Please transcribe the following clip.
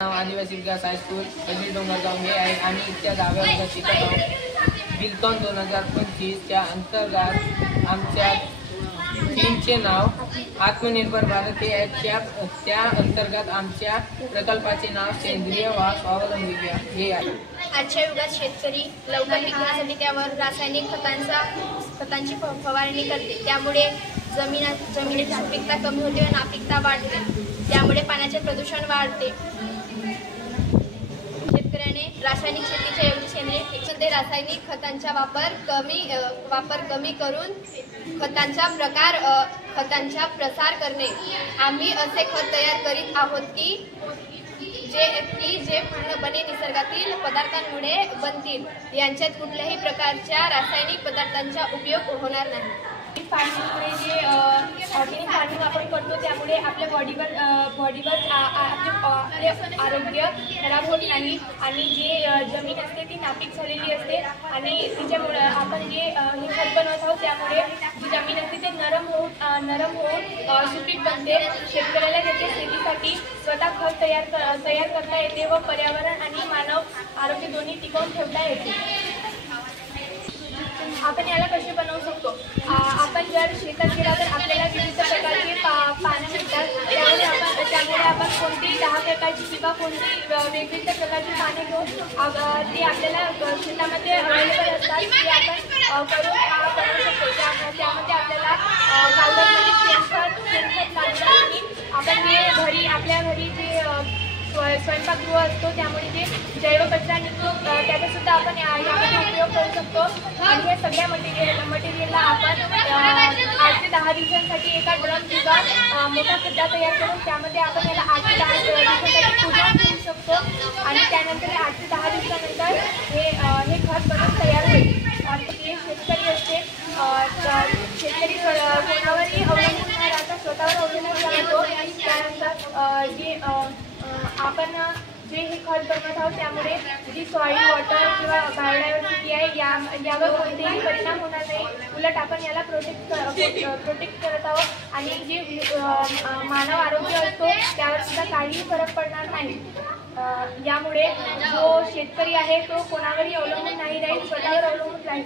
नाव आदिवासी विकास हायस्कूल कजरी डोंगरगाव हे आहे आणि इथल्या 10व्या वर्गात शिकत आहोत। बिलकॉन 2025च्या अंतर्गत आमच्या टीमचे नाव आत्मनिर्भर भारत हे आहे। त्या अंतर्गत आमच्या प्रकल्पाचे नाव सेंद्रिय व स्वावलंबी हे आहे। आजच्या युगात शेतकरी लवकर पिकण्यासाठी त्यावर रासायनिक खतांची फवारणी करते, त्यामुळे जमिनीची सुपीकता कमी होते व नापीकता वाढते, त्यामुळे पाण्याचे प्रदूषण वाढते। शेतकऱ्याने रासायनिक शेतीच्या ऐवजी सेंद्रिय रासायनिक खतांचा वापर कमी करून खतांचा प्रसार करणे। आम्ही असे खत तयार करीत आहोत की जे पूर्णपणे निसर्गातील पदार्थांमुळे बनतील, यांच्यात कुठल्याही प्रकारच्या रासायनिक पदार्थांचा उपयोग होणार नाही। फार्मिंगमुळे जे ऑर्गॅनिक फार्मिंग आपण करतो त्यामुळे आपल्या बॉडीवर आपले आरोग्य खराब होत नाही आणि जे जमीन असते ती नापीक झालेली असते आणि तिच्यामुळे आपण जे हे खत बनवत आहोत त्यामुळे जी जमीन असते ते नरम होऊन सुपीक बनते। शेतकऱ्याला त्याच्या शेतीसाठी स्वतः खत तयार करता येते व पर्यावरण आणि मानव आरोग्य दोन्ही टिकवून ठेवता येते। आपण याला कसे बनवू शकतो? आपण जर शेतात गेला तर आपल्याला विविध प्रकारचे पानं मिळतात, त्यामुळे आपण कोणतीही 10 प्रकारची किंवा कोणती वेगवेगळ्या प्रकारची पाने घेऊन ते आपल्याला शेतामध्ये अवेलेबल असतात ते आपण बनवू शकतो। त्यामध्ये आपल्याला पावडरमध्ये शेणखत लागतं आणि आपण आपल्या घरी जे स्वयंपाकगृह असतो त्यामुळे जे जैव कचरा निघतो त्याचा सुद्धा आपण यामध्ये उपयोग करू शकतो आणि हे सगळ्या मटेरियलला आपण 8 ते 10 दिवसांसाठी एका ड्रम किंवा मोठा खड्डा तयार करून त्यामध्ये आपण याला 8 ते 10 दिवसांसाठी कुजवून ठेवू शकतो आणि त्यानंतर 8 ते 10 दिवसानंतर हे खत बनून तयार होईल। जे शेतकरी असते शेतकरी कोणावरही अवलंबून न राहता स्वतःवर अवलंबून राहतो। त्यानंतर जे आपण जे हे खत बनवत आहोत त्यामुळे जी सॉइल वॉटर किंवा बायोडायव्हर्सिटी आहे यावर कोणतेही परिणाम होणार नाही, उलट आपण याला प्रोटेक्ट करत आहोत आणि जे मानव आरोग्य असतो त्यावर सुद्धा काहीही फरक पडणार नाही। यामुळे जो शेतकरी आहे तो कोणावरही अवलंबून नाही राहील, स्वतःवर अवलंबून राहील।